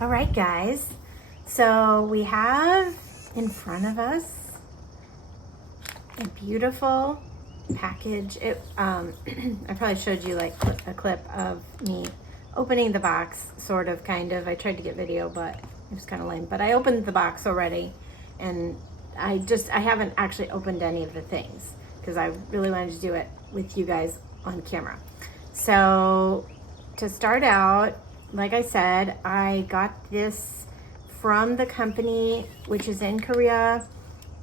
All right, guys. So we have in front of us a beautiful package. I probably showed you like a clip of me opening the box, sort of, kind of. I tried to get video, but it was kind of lame. But I opened the box already, and I haven't actually opened any of the things because I really wanted to do it with you guys on camera. So to start out, like I said, I got this from the company, which is in Korea,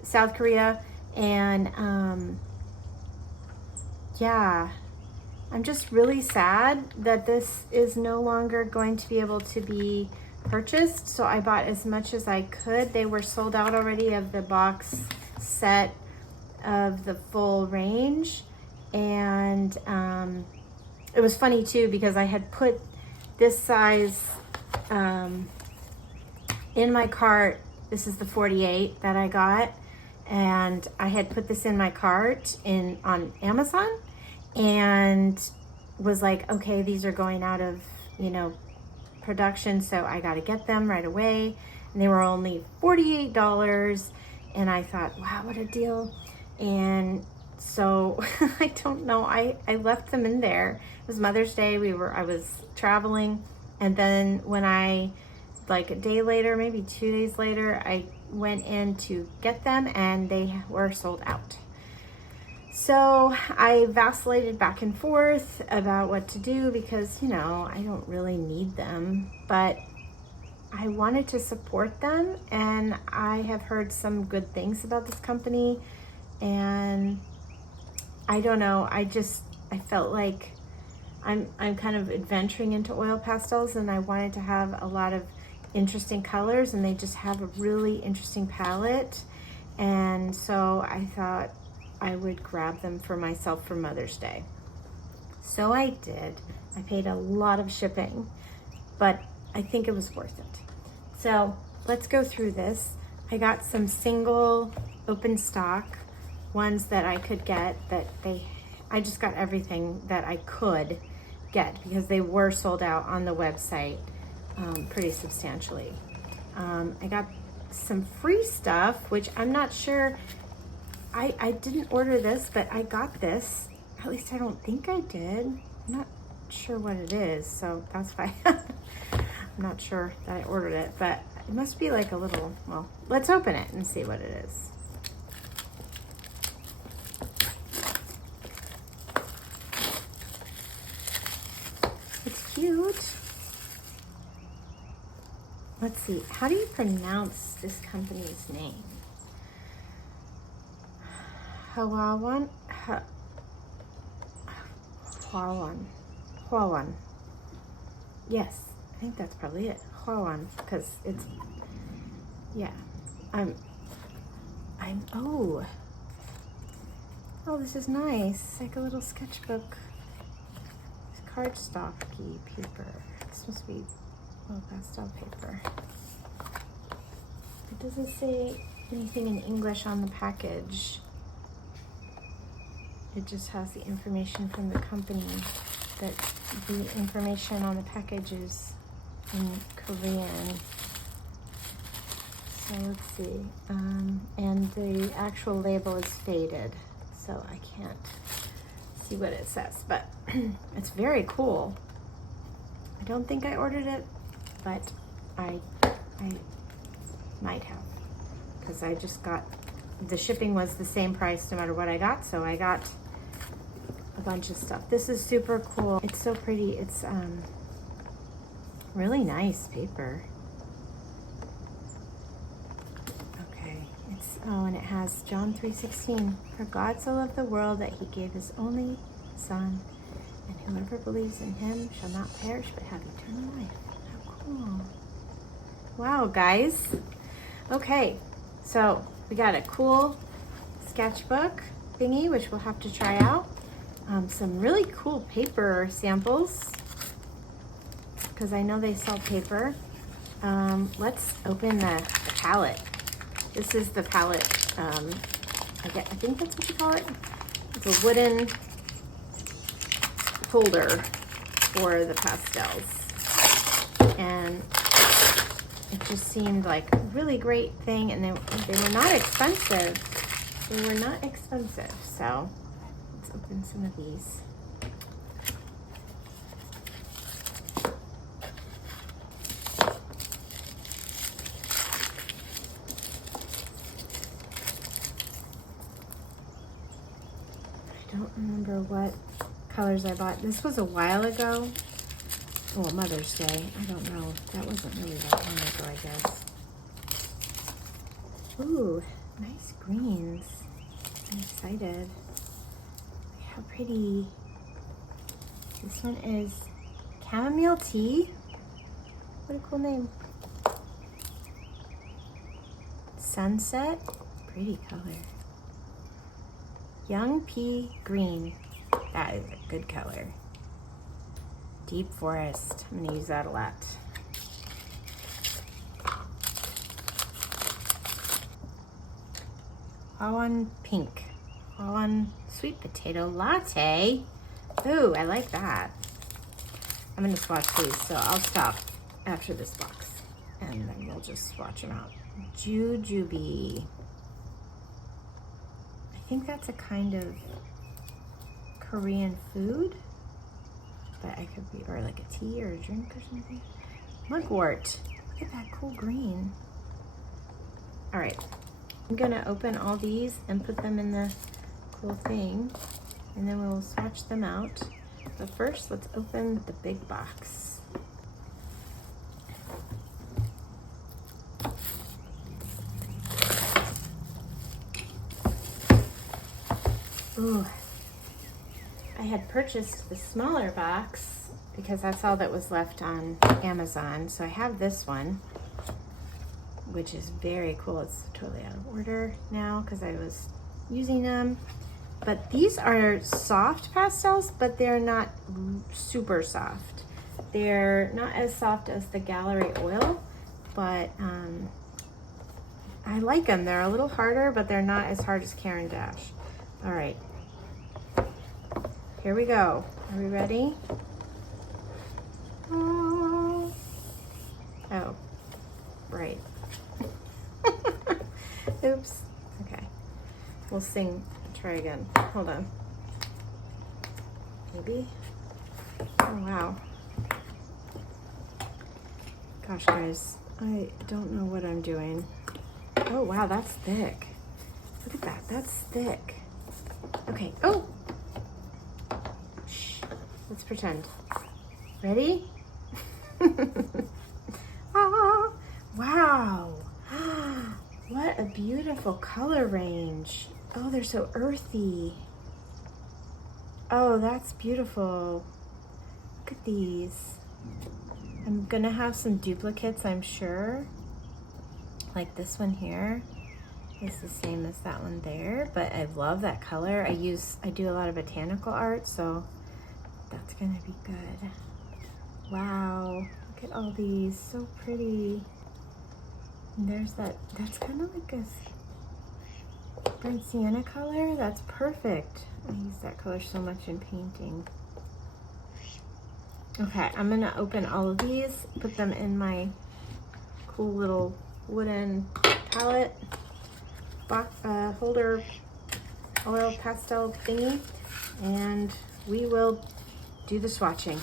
South Korea, and yeah, I'm just really sad that this is no longer going to be able to be purchased. So I bought as much as I could. They were sold out already of the box set of the full range, and it was funny too because I had put this size in my cart. This is the 48 that I got, and I had put this in my cart on Amazon, and was like, okay, these are going out of production, so I got to get them right away. And they were only $48, and I thought, wow, what a deal. And so I don't know, I left them in there. It was Mother's Day. I was traveling, and then when like a day later, maybe 2 days later, I went in to get them and they were sold out. So I vacillated back and forth about what to do because, I don't really need them, but I wanted to support them, and I have heard some good things about this company, and I don't know, I felt like I'm kind of adventuring into oil pastels, and I wanted to have a lot of interesting colors, and they just have a really interesting palette. And so I thought I would grab them for myself for Mother's Day. So I did. I paid a lot of shipping, but I think it was worth it. So let's go through this. I got some single open stock ones that I could get I just got everything that I could get because they were sold out on the website pretty substantially. I got some free stuff, which I'm not sure, I didn't order this, but I got this. At least I don't think I did. I'm not sure what it is, so that's why I'm not sure that I ordered it, but it must be like a little, well, let's open it and see what it is. It's cute. Let's see, how do you pronounce this company's name? Hwawon? Hwawon. Yes, I think that's probably it. Hwawon, because it's, yeah. Oh, this is nice. It's like a little sketchbook. It's cardstocky paper. This must be pastel paper. It doesn't say anything in English on the package. It just has the information from the company, that the information on the package is in Korean. So let's see. And the actual label is faded, so I can't see what it says, but it's very cool. I don't think I ordered it, but I might have, because I just got, the shipping was the same price no matter what I got, so I got a bunch of stuff. This is super cool. It's so pretty. It's really nice paper. Okay, and it has John 3:16. For God so loved the world that he gave his only son, and whoever believes in him shall not perish but have eternal life. How cool. Wow, guys. Okay, so we got a cool sketchbook thingy, which we'll have to try out. Some really cool paper samples, because I know they sell paper. Let's open the palette. This is the palette. I think that's what you call it. It's a wooden holder for the pastels. And just seemed like a really great thing, and they were not expensive. They were not expensive. So let's open some of these. I don't remember what colors I bought. This was a while ago. Well, Mother's Day. I don't know. That wasn't really that long ago, I guess. Ooh, nice greens. I'm excited. How pretty. This one is chamomile tea. What a cool name. Sunset. Pretty color. Young pea green. That is a good color. Deep forest. I'm gonna use that a lot. Hwawon pink. Hwawon sweet potato latte. Ooh, I like that. I'm gonna swatch these, so I'll stop after this box and then we'll just swatch them out. Jujube. I think that's a kind of Korean food, but I could be, or like a tea or a drink or something. Mugwort. Look at that cool green. All right, I'm gonna open all these and put them in the cool thing, and then we'll swatch them out. But first, let's open the big box. Ooh. I had purchased the smaller box because that's all that was left on Amazon. So I have this one, which is very cool. It's totally out of order now because I was using them. But these are soft pastels, but they're not super soft. They're not as soft as the Gallery Oil, but I like them. They're a little harder, but they're not as hard as Caran d'Ache. All right. Here we go. Are we ready? Oh, right. Oops. Okay. We'll sing. Try again. Hold on. Maybe. Oh, wow. Gosh, guys. I don't know what I'm doing. Oh, wow. That's thick. Look at that. That's thick. Okay. Oh! Let's pretend. Ready? Ah, wow. What a beautiful color range. Oh, they're so earthy. Oh, that's beautiful. Look at these. I'm gonna have some duplicates, I'm sure. Like this one here is the same as that one there, but I love that color. I do a lot of botanical art, so that's gonna be good. Wow, look at all these, so pretty. And there's that's kind of like a burnt sienna color. That's perfect. I use that color so much in painting. Okay, I'm gonna open all of these, put them in my cool little wooden palette box, holder oil pastel thingy, and we will do the swatching.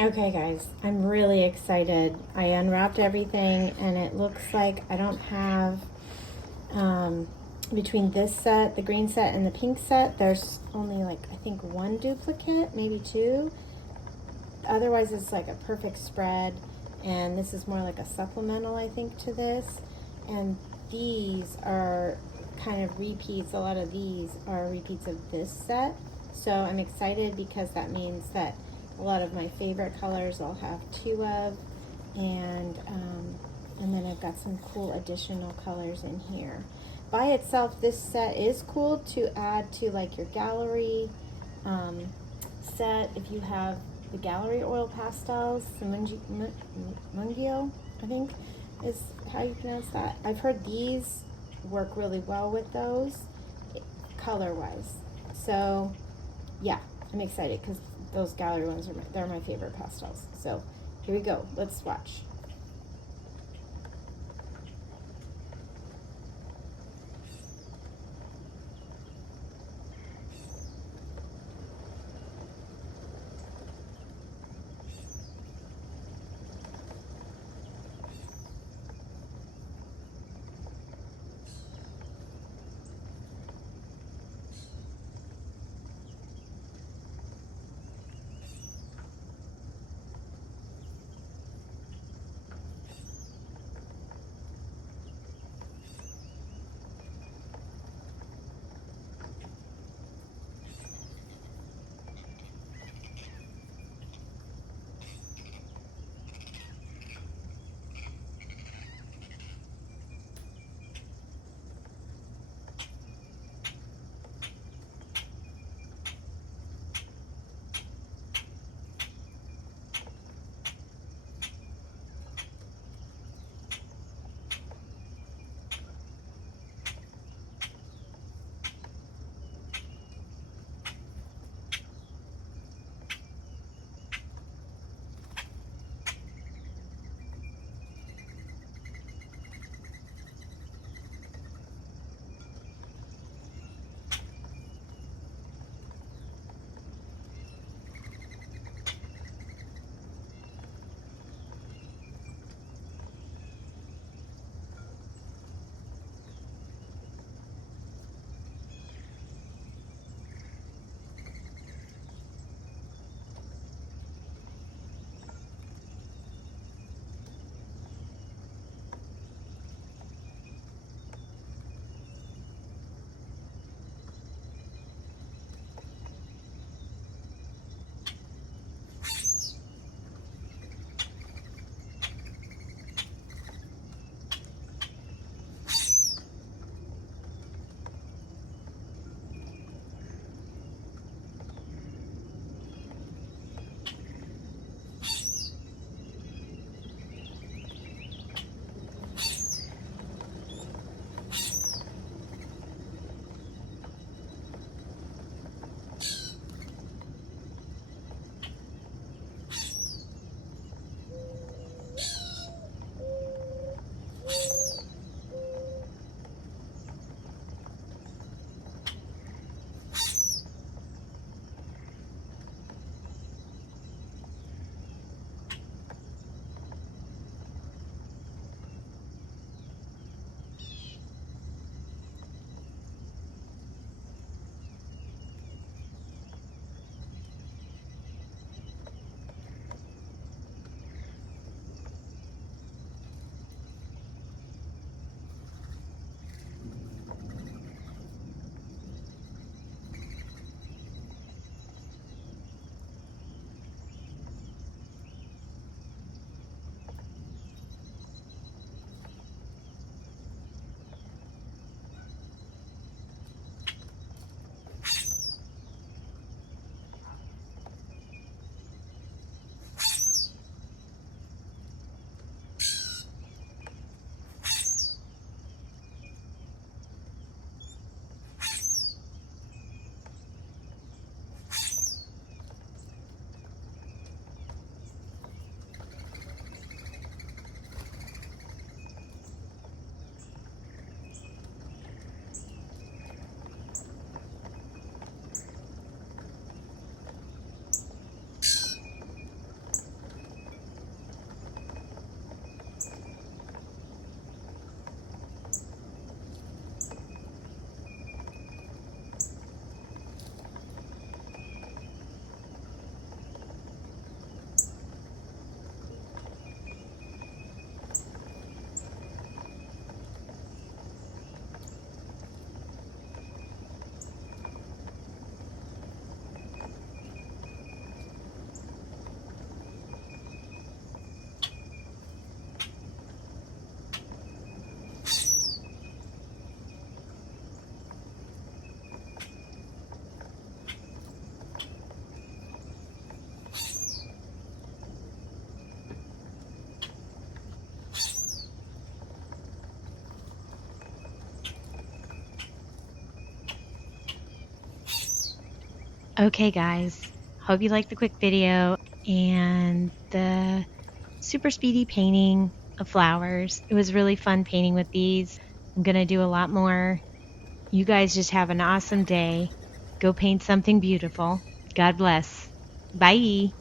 Okay guys, I'm really excited. I unwrapped everything and it looks like I don't have, between this set, the green set and the pink set, there's only like, I think one duplicate, maybe two. Otherwise it's like a perfect spread, and this is more like a supplemental, I think, to this. And these are kind of repeats. A lot of these are repeats of this set. So I'm excited because that means that a lot of my favorite colors I'll have two of, and then I've got some cool additional colors in here. By itself, this set is cool to add to like your gallery set. If you have the Gallery Oil Pastels, the Mungyo, I think is how you pronounce that. I've heard these work really well with those color-wise. So yeah, I'm excited because those gallery ones they're my favorite pastels. So here we go. Let's swatch. Okay, guys, Hope you liked the quick video and the super speedy painting of flowers. It was really fun painting with these. I'm going to do a lot more. You guys just have an awesome day. Go paint something beautiful. God bless. Bye.